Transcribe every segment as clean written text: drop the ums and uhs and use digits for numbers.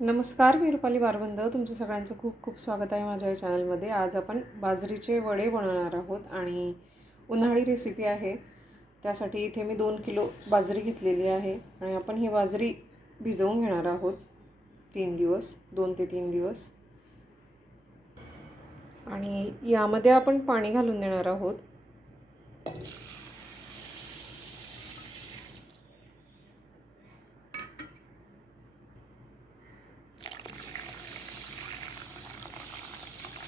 नमस्कार, मी रुपाली बारबंद. तुमचं सगळ्यांचं खूप खूप स्वागत आहे माझ्या या चॅनलमध्ये. आज आपण बाजरीचे वडे बनवणार आहोत आणि उन्हाळी रेसिपी आहे. त्यासाठी इथे मी 2 किलो बाजरी घेतलेली आहे आणि आपण ही बाजरी भिजवून घेणार आहोत 3 दिवस, 2 ते 3 दिवस. आणि यामध्ये आपण पाणी घालून देणार आहोत.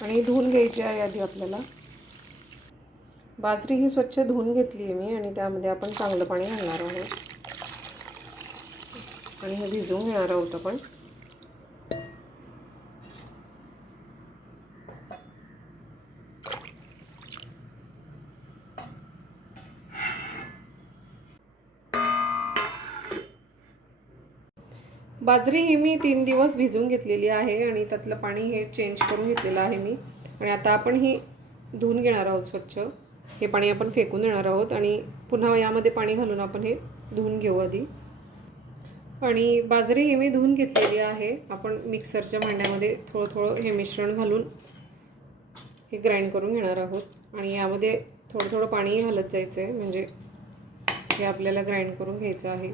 आणि धुवून घ्यायची आहे आधी आपल्याला. बाजरी ही स्वच्छ धुवून घेतली आहे मी आणि त्यामध्ये आपण चांगलं पाणी घालणार आहोत आणि हे भिजवून घेणार आहोत आपण. बाजरी ही मी 3 दिवस भिजवून घेतलेली आहे आणि त्यातलं पाणी हे चेंज करून घेतलेलं आहे मी. आणि आता आपण ही धुवून घेणार आहोत स्वच्छ. हे पाणी आपण फेकून देणार आहोत आणि पुन्हा यामध्ये पाणी घालून आपण हे धुवून घेऊ आधी. आणि बाजरी ही मी धुवून घेतलेली आहे. आपण मिक्सरच्या भांड्यामध्ये थोडं थोडं हे मिश्रण घालून हे ग्राइंड करून घेणार आहोत आणि यामध्ये थोडं थोडं पाणी घालत जायचं आहे, म्हणजे हे आपल्याला ग्राइंड करून घ्यायचं आहे.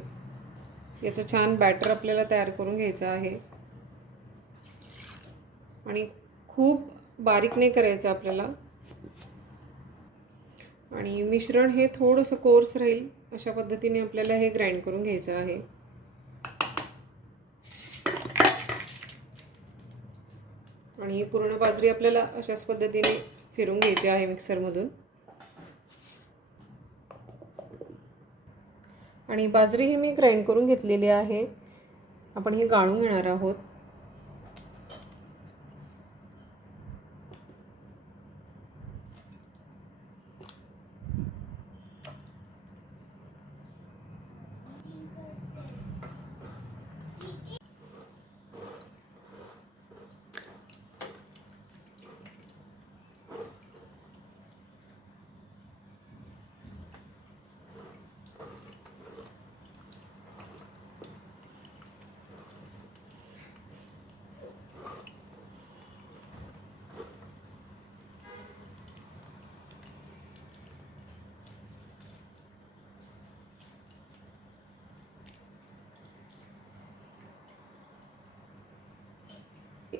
याचं छान बॅटर आपल्याला तयार करून घ्यायचं आहे आणि खूप बारीक नाही करायचं आपल्याला. आणि मिश्रण हे थोडंसं कोर्स राहील अशा पद्धतीने आपल्याला हे ग्राइंड करून घ्यायचं आहे. आणि पूर्ण बाजरी आपल्याला अशाच पद्धतीने फिरवून घ्यायची आहे मिक्सरमधून. आणि बाजरी ही मी ग्राइंड करून घेतलेली आहे. आपण ही गाळून घेणार आहोत.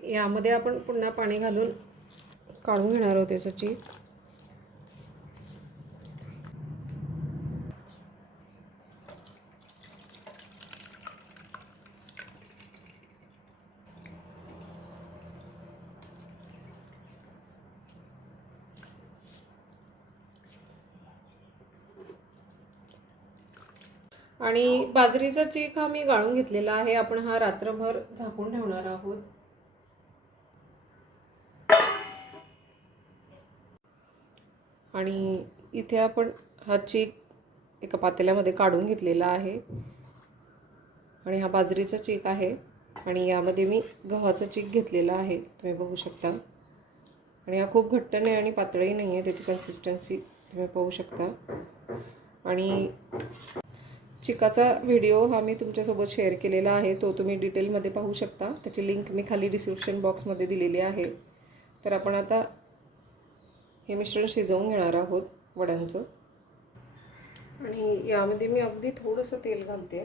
यामध्ये आपण पुन्हा पाणी घालून काढून घेणार आहोत त्याचं चीक. आणि बाजरीचा चीक हा मी गाळून घेतलेला आहे. आपण हा रात्रभर झाकून ठेवणार आहोत. आणि इथे आपण हा चीक एका पातेल्यामध्ये काढून घेतलेला आहे आणि हा बाजरीचा चीक आहे. आणि यामध्ये मी गव्हाचा चीक घेतलेला आहे, तुम्ही बघू शकता. आणि हा खूप घट्ट नाही आणि पातळही नाही आहे, त्याची कन्सिस्टन्सी तुम्ही पाहू शकता. आणि चिकाचा व्हिडिओ हा मी तुमच्यासोबत शेअर केलेला आहे, तो तुम्ही डिटेलमध्ये पाहू शकता. त्याची लिंक मी खाली डिस्क्रिप्शन बॉक्समध्ये दिलेली आहे. तर आपण आता हे मिश्रण शिजवून घेणार आहोत वड्यांचं. आणि यामध्ये मी अगदी थोडंसं तेल घालते.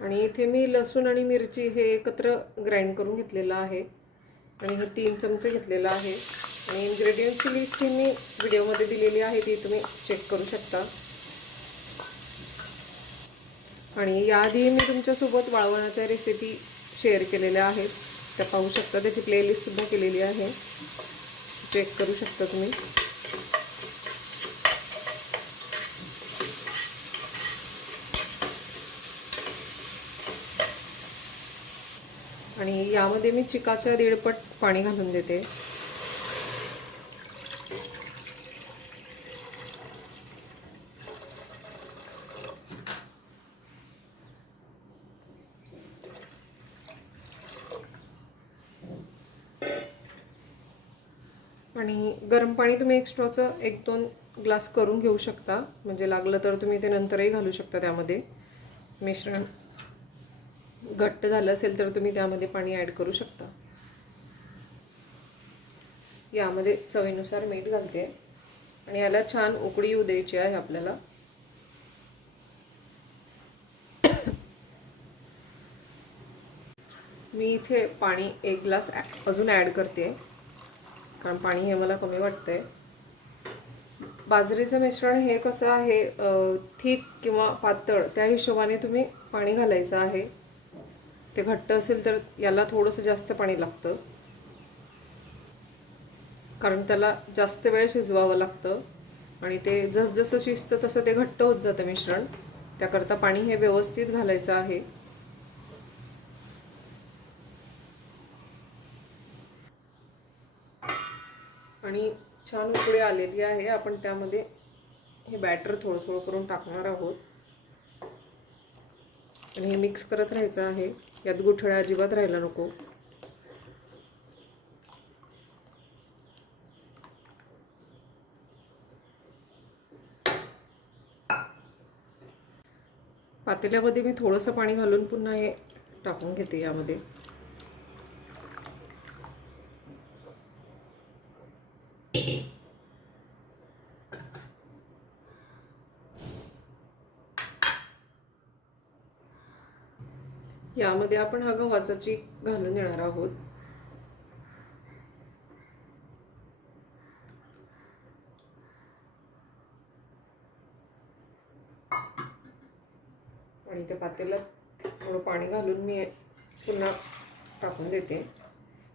आणि इथे मी लसूण आणि मिरची हे एकत्र ग्राइंड करून घेतलेलं आहे आणि हे 3 चमचे घेतलेलं आहे. आणि इन्ग्रेडियंटची लिस्ट ही मी व्हिडिओमध्ये दिलेली आहे, ती तुम्ही चेक करू शकता. आणि याआधी मी तुमच्यासोबत वाळवणाच्या रेसिपी शेअर केलेल्या आहेत, त्या पाहू शकता. त्याची प्लेलिस्टसुद्धा केलेली आहे, चेक करू शकता तुम्ही. आणि यामध्ये मी चिकाच्या 1.5 पट पाणी घालून देते. आणि गरम पाणी तुम्ही एक्स्ट्राचं 1-2 ग्लास करून घेऊ शकता, म्हणजे लागलं तर तुम्ही ते नंतरही घालू शकता त्यामध्ये. मिश्रण घट्ट झालं असेल तर तुम्ही त्यामध्ये पाणी ॲड करू शकता. यामध्ये चवीनुसार मीठ घालते आणि याला छान उकळी येऊ द्यायची आहे आपल्याला. मी इथे पाणी 1 ग्लास अजून ॲड करते, कारण पाणी हे मला कमी वाटतंय. बाजरीचं मिश्रण हे कसं आहे, थिक किंवा पातळ त्या हिशोबाने तुम्ही पाणी घालायचं आहे. ते घट्ट असेल तर याला थोडंसं जास्त पाणी लागतं, कारण त्याला जास्त वेळ शिजवावं लागतं आणि ते जसजसं शिजतं तसं ते घट्ट होत जातं मिश्रण. त्याकरता पाणी हे व्यवस्थित घालायचं आहे. आणि छान उकळी आलेली आहे. आपण त्यामध्ये हे बॅटर थोडं थोडं करून टाकणार आहोत आणि हे मिक्स करत राहायचं आहे. यात गुठळ्या अजिबात राहायला नको. पातेल्यामध्ये मी थोडंसं पाणी घालून पुन्हा हे टाकून घेते यामध्ये. यामध्ये आपण हा गव्हाचा चीक घालून देणार आहोत. आणि त्या पातेल्यात थोडं पाणी घालून मी पुन्हा टाकून देते.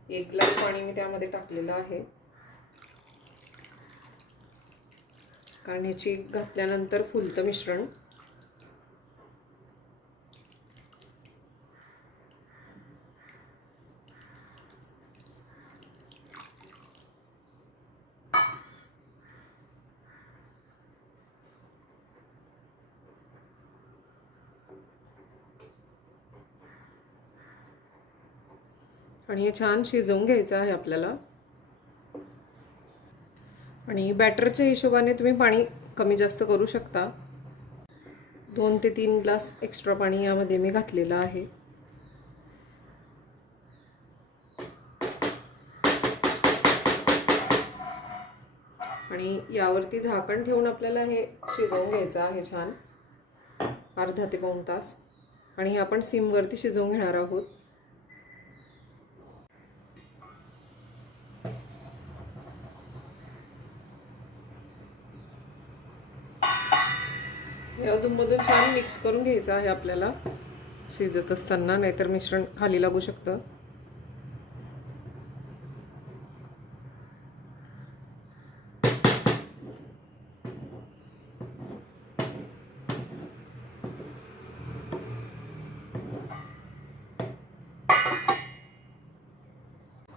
1 ग्लास पाणी मी त्यामध्ये टाकलेलं आहे, कारण हे चीक घातल्यानंतर फुलतं मिश्रण. आणि हे छान शिजवून घ्यायचं आहे आपल्याला. आणि बॅटरच्या हिशोबाने तुम्ही पाणी कमी जास्त करू शकता. 2 ते 3 ग्लास एक्स्ट्रा पाणी यामध्ये मी घातलेलं आहे. आणि यावरती झाकण ठेवून आपल्याला हे शिजवून घ्यायचं आहे छान, अर्धा ते पाऊण तास. आणि हे आपण सिमवरती शिजवून घेणार आहोत. अधूनमधून छान मिक्स करून घ्यायचं आहे आपल्याला शिजत असताना, नाहीतर मिश्रण खाली लागू शकतं.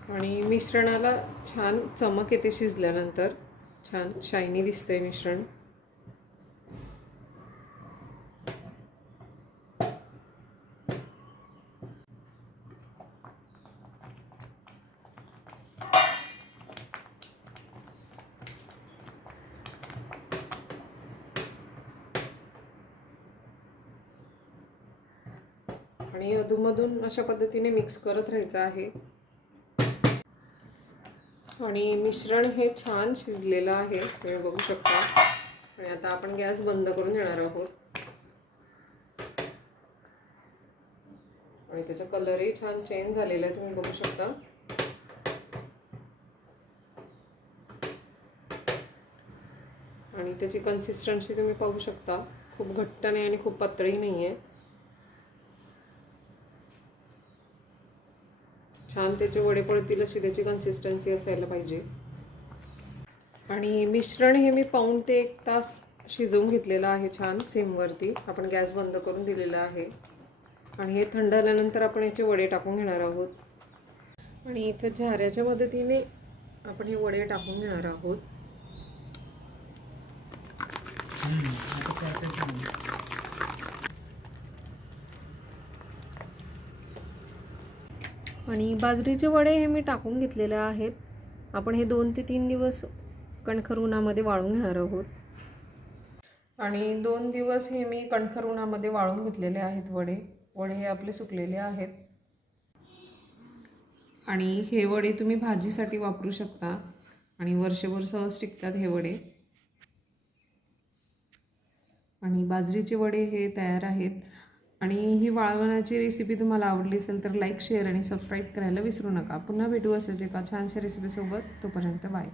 आणि मिश्रणाला छान चमक येते शिजल्यानंतर. छान शायनी दिसतंय मिश्रण. आणि अधूनमधून अशा पद्धतीने मिक्स करत राहायचं आहे. आणि मिश्रण हे छान शिजलेलं आहे, तुम्ही बघू शकता. आणि आता आपण गॅस बंद करून देणार आहोत. आणि त्याचा कलरही छान चेंज झालेला आहे, तुम्ही बघू शकता. आणि त्याची कन्सिस्टन्सी तुम्ही पाहू शकता, खूप घट्ट नाही आणि खूप पातळही नाही आहे. छान त्याचे वडे पडतील अशी त्याची कन्सिस्टन्सी असायला पाहिजे. आणि मिश्रण हे मी पाऊण ते 1 तास शिजवून घेतलेलं आहे छान सिमवरती. आपण गॅस बंद करून दिलेला आहे. आणि हे थंड झाल्यानंतर आपण याचे वडे टाकून घेणार आहोत. आणि इथं झाऱ्याच्या मदतीने आपण हे वडे टाकून घेणार आहोत. आणि बाजरीचे वडे हे मी टाकून घेतलेले आहेत. आपण हे 2 ते 3 दिवस कणखर उन्हामध्ये वाळून घेणार आहोत. आणि 2 दिवस हे मी कणखर उन्हामध्ये वाळून घेतलेले आहेत वडे. वडे हे आपले सुकलेले आहेत. आणि हे वडे तुम्ही भाजीसाठी वापरू शकता आणि वर्षभर सहज टिकतात हे वडे. आणि बाजरीचे वडे हे तयार आहेत. आणि ही वाळवणाची रेसिपी तुम्हाला आवडली असेल तर लाईक, शेअर आणि सबस्क्राईब करायला विसरू नका. पुन्हा भेटू असेच एका छानशा रेसिपीसोबत. तोपर्यंत बाय.